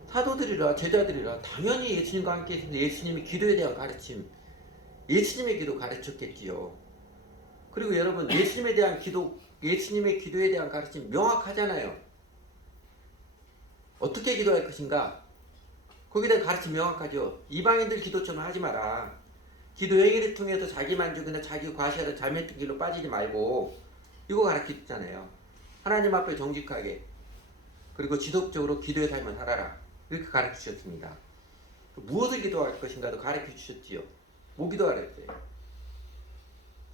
사도들이라 제자들이라 당연히 예수님과 함께 있는데 예수님이 기도에 대한 가르침, 예수님의 기도 가르쳤겠지요. 그리고 여러분 예수님에 대한 기도, 예수님의 기도에 대한 가르침이 명확하잖아요. 어떻게 기도할 것인가? 거기에 대한 가르침이 명확하죠. 이방인들 기도처럼 하지 마라. 기도 행위를 통해서 자기 만족이나 자기 과시하는 잘못된 길로 빠지지 말고 이거 가르쳤잖아요. 하나님 앞에 정직하게 그리고 지속적으로 기도의 삶을 살아라. 이렇게 가르쳐 주셨습니다. 무엇을 기도할 것인가도 가르쳐 주셨지요. 뭐 기도하랬어요?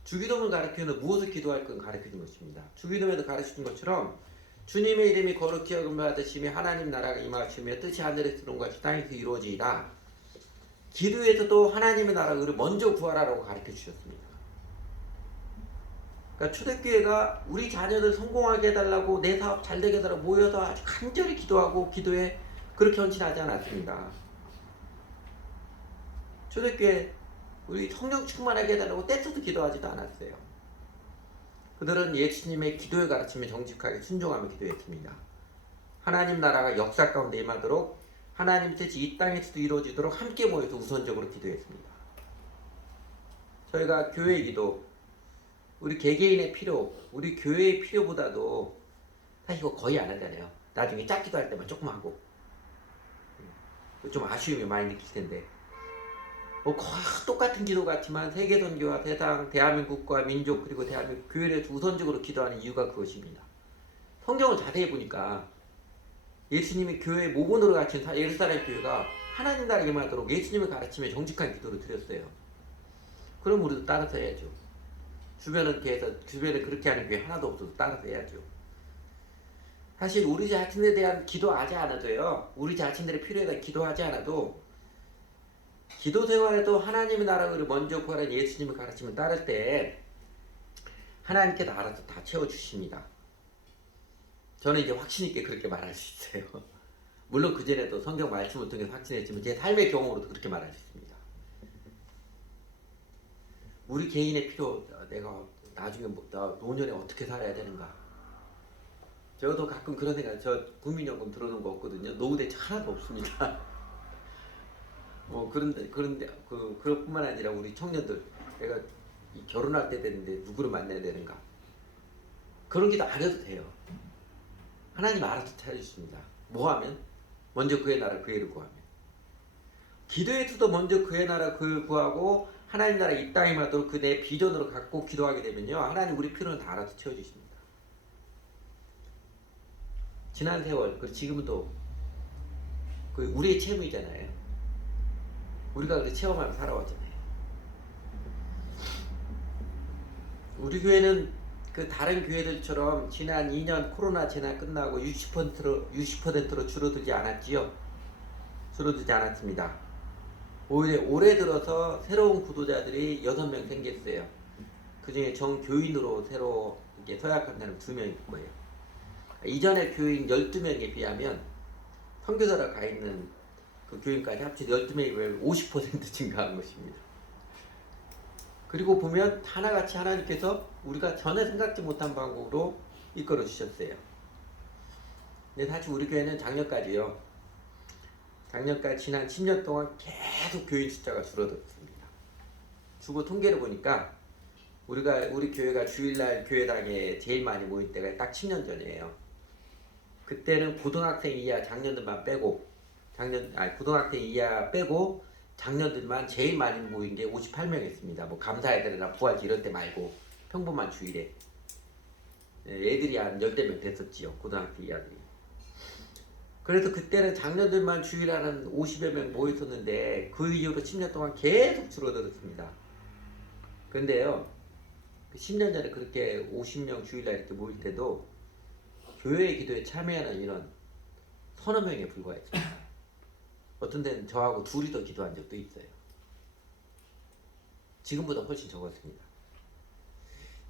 주기도문 가르쳐는 무엇을 기도할 건 가르쳐 준 것입니다. 주기도문에도 가르쳐 준 것처럼 주님의 이름이 거룩히 여김을 받으시며 하나님 나라가 임하시며 뜻이 하늘에서 이룬 것이 땅에서 이루어지이다. 기도에서도 하나님의 나라를 먼저 구하라고 가르쳐 주셨습니다. 그러니까 초대교회가 우리 자녀들 성공하게 해달라고 내 사업 잘 되게 해달라고 모여서 아주 간절히 기도하고 기도에 그렇게 헌신하지 않았습니다. 초대교회 우리 성령 충만하게 해달라고 떼쳐서 기도하지도 않았어요. 그들은 예수님의 기도의 가르침에 정직하게 순종하며 기도했습니다. 하나님 나라가 역사 가운데 임하도록 하나님 뜻이 이 땅에서도 이루어지도록 함께 모여서 우선적으로 기도했습니다. 저희가 교회 기도, 우리 개개인의 필요, 우리 교회의 필요보다도 사실 이거 거의 안 하잖아요. 나중에 짝기도 할 때만 조금 하고 좀 아쉬움이 많이 느낄 텐데 거의 똑같은 기도 같지만 세계선교와 세상, 대한민국과 민족 그리고 대한민국 교회를 우선적으로 기도하는 이유가 그것입니다. 성경을 자세히 보니까 예수님이 교회의 모본으로 갇힌 예루살렘 교회가 하나님 나라에 임하도록 예수님의 가르침에 정직한 기도를 드렸어요. 그럼 우리도 따라서 해야죠. 주변에 그렇게 하는 교회 하나도 없어서 따라서 해야죠. 사실 우리 자신에 대한 기도하지 않아도요. 우리 자신들의 필요에 대한 기도하지 않아도 기도 생활에도 하나님의 나라를 먼저 구하라는 예수님의 가르침을 따를 때 하나님께서 알아서 다 채워주십니다. 저는 이제 확신 있게 그렇게 말할 수 있어요. 물론 그전에도 성경 말씀을 통해서 확신했지만 제 삶의 경험으로도 그렇게 말할 수 있습니다. 우리 개인의 필요, 내가 나중에 나 노년에 어떻게 살아야 되는가. 저도 가끔 그런 생각, 저 국민연금 들어놓은 거 없거든요. 노후 대책 하나도 없습니다. 그런데 그뿐만 아니라 우리 청년들, 내가 결혼할 때 되는데 누구를 만나야 되는가. 그런 기도 안 해도 돼요. 하나님 알아서 찾아주십니다. 뭐 하면? 먼저 그의 나라, 그 의를 구하면. 기도에서도 먼저 그의 나라, 그를 구하고 하나님 나라 이 땅에 임하도록 그 내 비전으로 갖고 기도하게 되면요. 하나님 우리 필요는 다 알아서 채워주십니다. 지난 세월, 그리고 지금도 우리의 채무이잖아요. 우리가 그 체험하며 살아왔잖아요. 우리 교회는 그 다른 교회들처럼 지난 2년 코로나 재난 끝나고 60%로 줄어들지 않았지요. 줄어들지 않았습니다. 오히려 올해 들어서 새로운 구도자들이 6명 생겼어요. 그 중에 정교인으로 새로 이게 서약한 사람 2명일 거예요. 이전에 교인 12명에 비하면 선교사로 가 있는 그 교인까지 합쳐서 12명에 비하면 50% 증가한 것입니다. 그리고 보면 하나같이 하나님께서 우리가 전혀 생각지 못한 방법으로 이끌어 주셨어요. 근데 사실 우리 교회는 작년까지 지난 10년 동안 계속 교인 숫자가 줄어들었습니다. 주고 통계를 보니까 우리 교회가 주일날 교회당에 제일 많이 모일 때가 딱 10년 전이에요. 그때는 고등학생 이하 장년들만 빼고 고등학생 이하 빼고 작년들만 제일 많이 모인 게 58명이었습니다. 뭐 감사회들이나 부활절 이런 때 말고 평범한 주일에 애들이 한 10명 됐었지요. 고등학생 이하들이. 그래서 그때는 작년들만 주일하는 50여 명 모였었는데 그 이후로 10년 동안 계속 줄어들었습니다. 근데요, 10년 전에 그렇게 50명 주일날 이렇게 모일 때도 교회의 기도에 참여하는 인원 서너 명에 불과했습니다. 어떤 데는 저하고 둘이 더 기도한 적도 있어요. 지금보다 훨씬 적었습니다.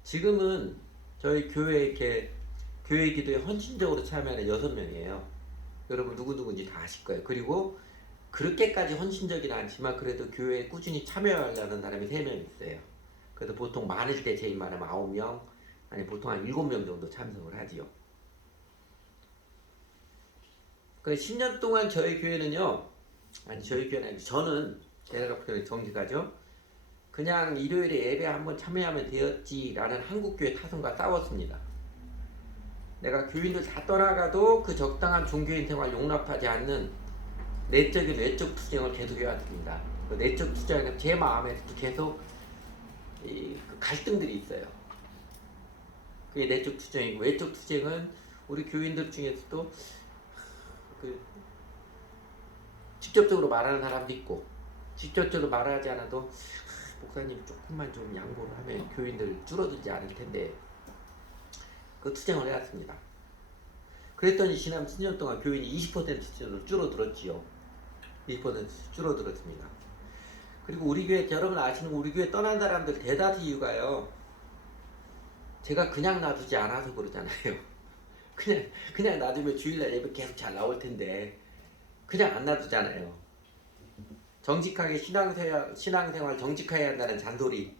지금은 저희 교회 기도에 헌신적으로 참여하는 6명이에요. 여러분 누구누구인지 다 아실 거예요. 그리고 그렇게까지 헌신적이는 않지만 그래도 교회에 꾸준히 참여하려는 사람이 3명 있어요. 그래도 보통 많을 때 제일 많으면 9명, 아니 보통 한 7명 정도 참석을 하지요. 그 10년 동안 저희 교회는요, 저는 제가 보기에는 정직하죠. 그냥 일요일에 예배 한번 참여하면 되었지라는 한국교회 타성과 싸웠습니다. 내가 교인들 다 떠나가도 그 적당한 종교인 생활 용납하지 않는 내적인 외적 투쟁을 계속 해왔습니다. 그 내적 투쟁은 제 마음에서도 계속 그 갈등들이 있어요. 그게 내적 투쟁이고, 외적 투쟁은 우리 교인들 중에서도 그 직접적으로 말하는 사람도 있고, 직접적으로 말하지 않아도 목사님 조금만 좀 양보를 하면 교인들 줄어들지 않을 텐데, 그 투쟁을 해왔습니다. 그랬더니 지난 10년 동안 교인이 20% 줄어들었지요. 20% 줄어들었습니다. 그리고 우리 교회, 여러분 아시는 우리 교회 떠난 사람들 대다수 이유가요, 제가 그냥 놔두지 않아서 그러잖아요. 그냥 놔두면 주일날 예배 계속 잘 나올 텐데 그냥 안 놔두잖아요. 정직하게 신앙생활 정직하게 한다는 잔소리,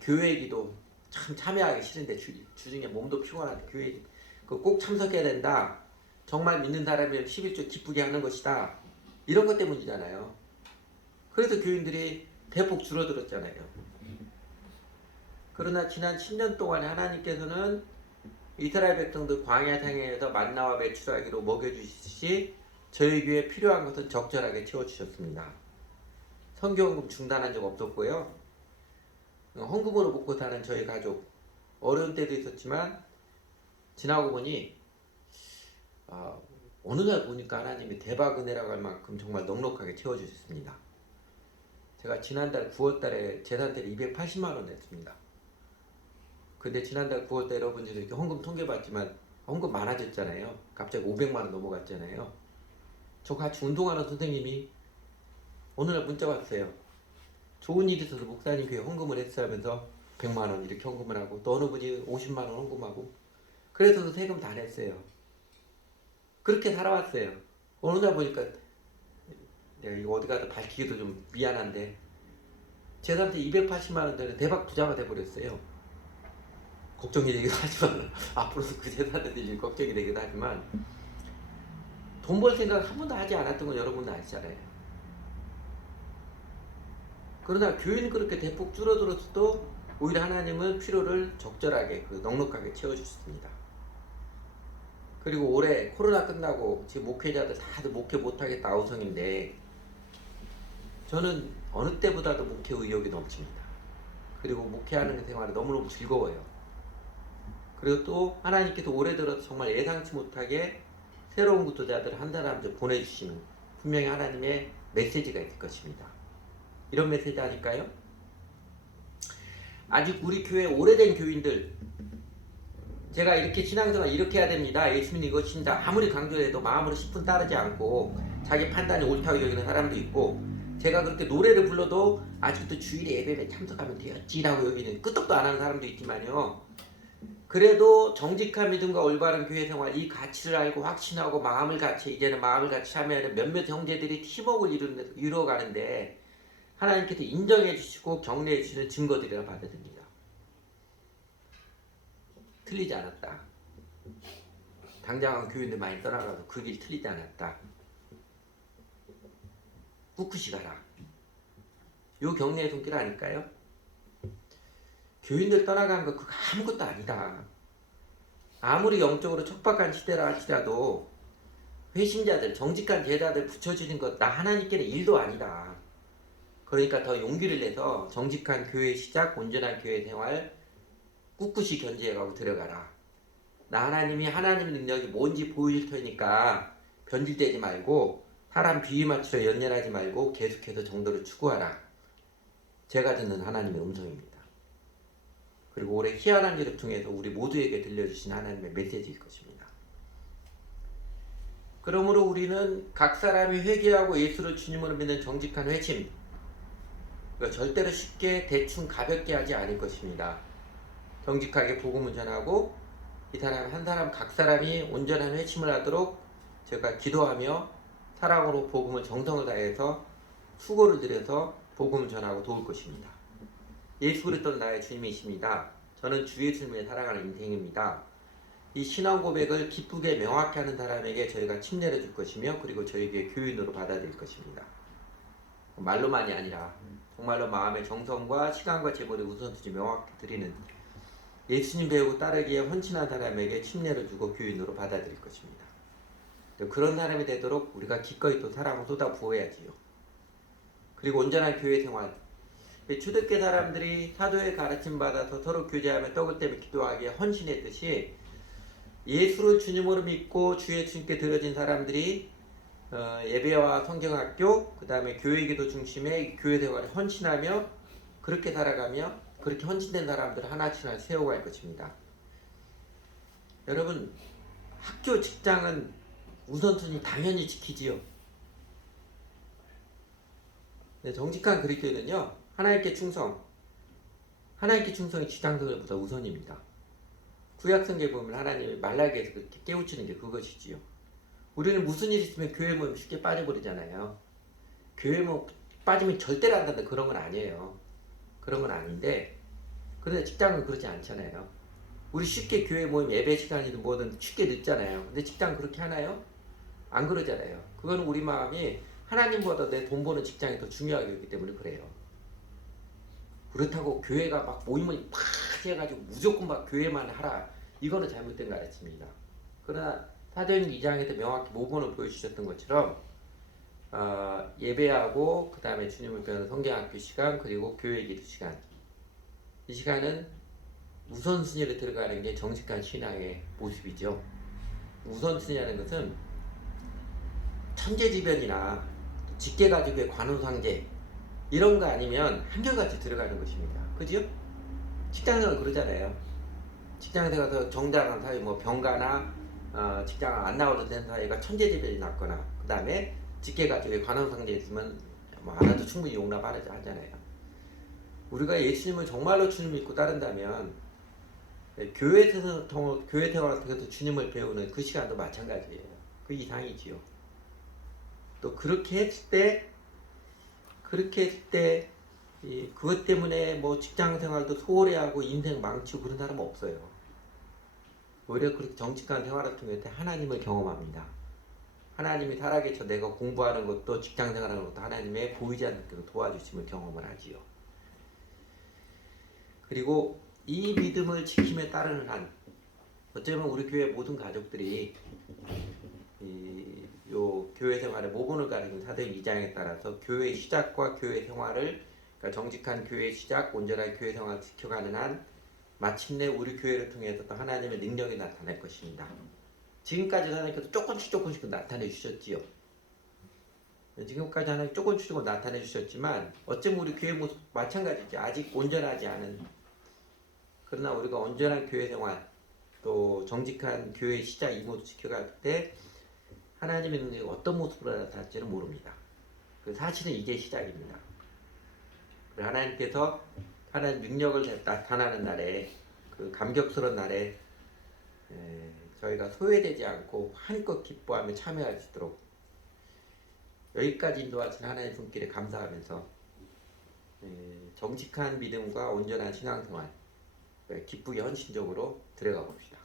교회 기도 참 참여하기 싫은데 주중에 몸도 피곤한데 교회 꼭 참석해야 된다. 정말 믿는 사람이면 11조 기쁘게 하는 것이다. 이런 것 때문이잖아요. 그래서 교인들이 대폭 줄어들었잖아요. 그러나 지난 10년 동안에 하나님께서는 이스라엘 백성들 광야 생애에서 만나와 메추라기로 먹여주시듯이 저희 교회에 필요한 것은 적절하게 채워주셨습니다. 선교헌금 중단한 적 없었고요. 헌금으로 먹고 사는 저희 가족, 어려운 때도 있었지만 지나고 보니 어느 날 보니까 하나님이 대박 은혜라고 할 만큼 정말 넉넉하게 채워주셨습니다. 제가 지난달 9월달에 재산세를 280만 원 냈습니다. 근데 지난달 9월달에 여러분들도 이렇게 헌금 통계 봤지만 헌금 많아졌잖아요. 갑자기 500만 원 넘어갔잖아요. 저 같이 운동하는 선생님이 어느 날 문자 왔어요. 좋은 일이 있어서 목사님 교회 헌금을 했어 하면서 100만 원 이렇게 헌금을 하고, 또 어느 분이 50만 원 헌금하고, 그래서 세금 다 냈어요. 그렇게 살아왔어요. 어느 날 보니까, 내가 이거 어디 가서 밝히기도 좀 미안한데 재산세 280만 원 되는 대박 부자가 돼버렸어요. 걱정이 되기도 하지만 앞으로도 그 재산에 대해 걱정이 되기도 하지만, 돈 벌 생각 한 번도 하지 않았던 건 여러분도 아시잖아요. 그러나 교인이 그렇게 대폭 줄어들었어도 오히려 하나님은 필요를 적절하게 넉넉하게 채워주셨습니다. 그리고 올해 코로나 끝나고 지금 목회자들 다들 목회 못하겠다 아우성인데, 저는 어느 때보다도 목회 의욕이 넘칩니다. 그리고 목회하는 생활이 너무너무 즐거워요. 그리고 또 하나님께서 올해 들어서 정말 예상치 못하게 새로운 구도자들 한 사람들 보내주시는 분명히 하나님의 메시지가 있을 것입니다. 이런 메시지 아닐까요? 아직 우리 교회 오래된 교인들, 제가 이렇게 신앙생활 이렇게 해야 됩니다, 예수님 이것입니다 아무리 강조해도 마음으로 10분 따르지 않고 자기 판단이 옳다고 여기는 사람도 있고, 제가 그렇게 노래를 불러도 아직도 주일에 예배에 참석하면 되었지라고 여기는 끄떡도 안 하는 사람도 있지만요, 그래도 정직한 믿음과 올바른 교회 생활, 이 가치를 알고 확신하고 마음을 같이, 이제는 마음을 같이 참여하는 몇몇 형제들이 팀워크를 이루어가는데 하나님께서 인정해 주시고 격려해 주시는 증거들이라 받아들입니다. 틀리지 않았다. 당장한 교인들 많이 떠나가도 그 길 틀리지 않았다. 꿋꿋이 가라. 요 격려의 손길 아닐까요? 교인들 떠나간 거 그거 아무것도 아니다. 아무리 영적으로 척박한 시대라 할지라도 회신자들, 정직한 제자들 붙여주는 것 나 하나님께는 일도 아니다. 그러니까 더 용기를 내서 정직한 교회 시작, 온전한 교회 생활 꿋꿋이 견지해가고 들어가라. 나 하나님이 하나님의 능력이 뭔지 보여줄 테니까 변질되지 말고 사람 비위 맞추려 연연하지 말고 계속해서 정도를 추구하라. 제가 듣는 하나님의 음성입니다. 그리고 올해 희한한 일을 통해서 우리 모두에게 들려주신 하나님의 메시지일 것입니다. 그러므로 우리는 각 사람이 회개하고 예수를 주님으로 믿는 정직한 회심, 절대로 쉽게 대충 가볍게 하지 않을 것입니다. 정직하게 복음을 전하고 이 사람 한 사람 각 사람이 온전한 회심을 하도록 제가 기도하며 사랑으로 복음을 정성을 다해서 수고를 들여서 복음을 전하고 도울 것입니다. 예수 그리스도는 나의 주님이십니다. 저는 주 예수님을 사랑하는 인생입니다. 이 신앙 고백을 기쁘게 명확히 하는 사람에게 저희가 침례를 줄 것이며, 그리고 저희에게 교인으로 받아들일 것입니다. 말로만이 아니라 정말로 마음의 정성과 시간과 재물의 우선순위 명확히 드리는 예수님 배우고 따르기에 헌신한 사람에게 침례를 주고 교인으로 받아들일 것입니다. 그런 사람이 되도록 우리가 기꺼이 또 사랑을 쏟아 부어야지요. 그리고 온전한 교회 생활. 초대교회 사람들이 사도의 가르침 받아서 서로 교제하며 떡을 떼며 기도하기에 헌신했듯이 예수를 주님으로 믿고 주 예수님께 드려진 사람들이 예배와 성경학교, 그 다음에 교회기도 중심에 교회 생활에 헌신하며 그렇게 살아가며 그렇게 헌신된 사람들을 하나씩 세워갈 것입니다. 여러분, 학교, 직장은 우선순위 당연히 지키지요. 네, 정직한 그리스도인은요, 하나님께 충성이 직장생활보다 우선입니다. 구약성경에 보면 하나님이 말라기에서 그렇게 깨우치는 게 그것이지요. 우리는 무슨 일 있으면 교회 모임 쉽게 빠져버리잖아요. 교회 모임 빠지면 절대로 안 된다 그런 건 아니에요. 그런 건 아닌데, 그런데 직장은 그렇지 않잖아요. 우리 쉽게 교회 모임 예배 시간이든 뭐든 쉽게 늦잖아요. 근데 직장 그렇게 하나요? 안 그러잖아요. 그거는 우리 마음이 하나님보다 내 돈 버는 직장이 더 중요하게 여기기 때문에 그래요. 그렇다고 교회가 막 모임을 팍 해가지고 무조건 막 교회만 하라. 이거는 잘못된 가르침입니다. 그러나 사도행 2장에서 명확히 모본을 보여주셨던 것처럼 예배하고 그 다음에 주님을 배우는 성경학교 시간 그리고 교회 기도 시간 이 시간은 우선순위로 들어가는 게 정직한 신앙의 모습이죠. 우선순위라는 것은 천재지변이나 직계가지고의 관훈상제 이런 거 아니면 한결같이 들어가는 것입니다. 그죠? 직장생활 그러잖아요. 직장에 가서 정당한 사회 뭐 병가나 직장 안 나와도 되는 사회가 천재지변이 났거나 그 다음에 직계가지고의 관훈상제 있으면 뭐 안 해도 충분히 용납하잖아요. 우리가 예수님을 정말로 주님 믿고 따른다면 교회 생활을 통해서 주님을 배우는 그 시간도 마찬가지예요. 그 이상이지요. 또 그렇게 했을 때 그것 때문에 뭐 직장 생활도 소홀히 하고 인생 망치고 그런 사람은 없어요. 오히려 그렇게 정직한 생활을 통해 하나님을 경험합니다. 하나님이 살아계셔 내가 공부하는 것도 직장 생활하는 것도 하나님의 보이지 않는 데로 도와주심을 경험을 하지요. 그리고 이 믿음을 지킴에 따르는 한 어쩌면 우리 교회 모든 가족들이 요 교회 생활의 모본을 가리는 사도행 2장에 따라서 교회 시작과 교회 생활을 그러니까 정직한 교회 시작, 온전한 교회 생활을 지켜가는 한 마침내 우리 교회를 통해서 또 하나님의 능력이 나타날 것입니다. 지금까지 하나님께서 조금씩 나타내 주셨지요. 지금까지 하나님 조금씩 나타내 주셨지만 어쩌면 우리 교회 모습 마찬가지죠. 아직 온전하지 않은 그러나 우리가 온전한 교회 생활 또 정직한 교회 시작 이 모습 지켜갈 때 하나님의 능력이 어떤 모습으로 나타날지는 모릅니다. 사실은 이게 시작입니다. 하나님께서 하나님 능력을 나타나는 날에 그 감격스러운 날에 저희가 소외되지 않고 한껏 기뻐하며 참여할 수 있도록 여기까지 인도하신 하나님의 손길에 감사하면서 정직한 믿음과 온전한 신앙생활 기쁘게 헌신적으로 들어가 봅시다.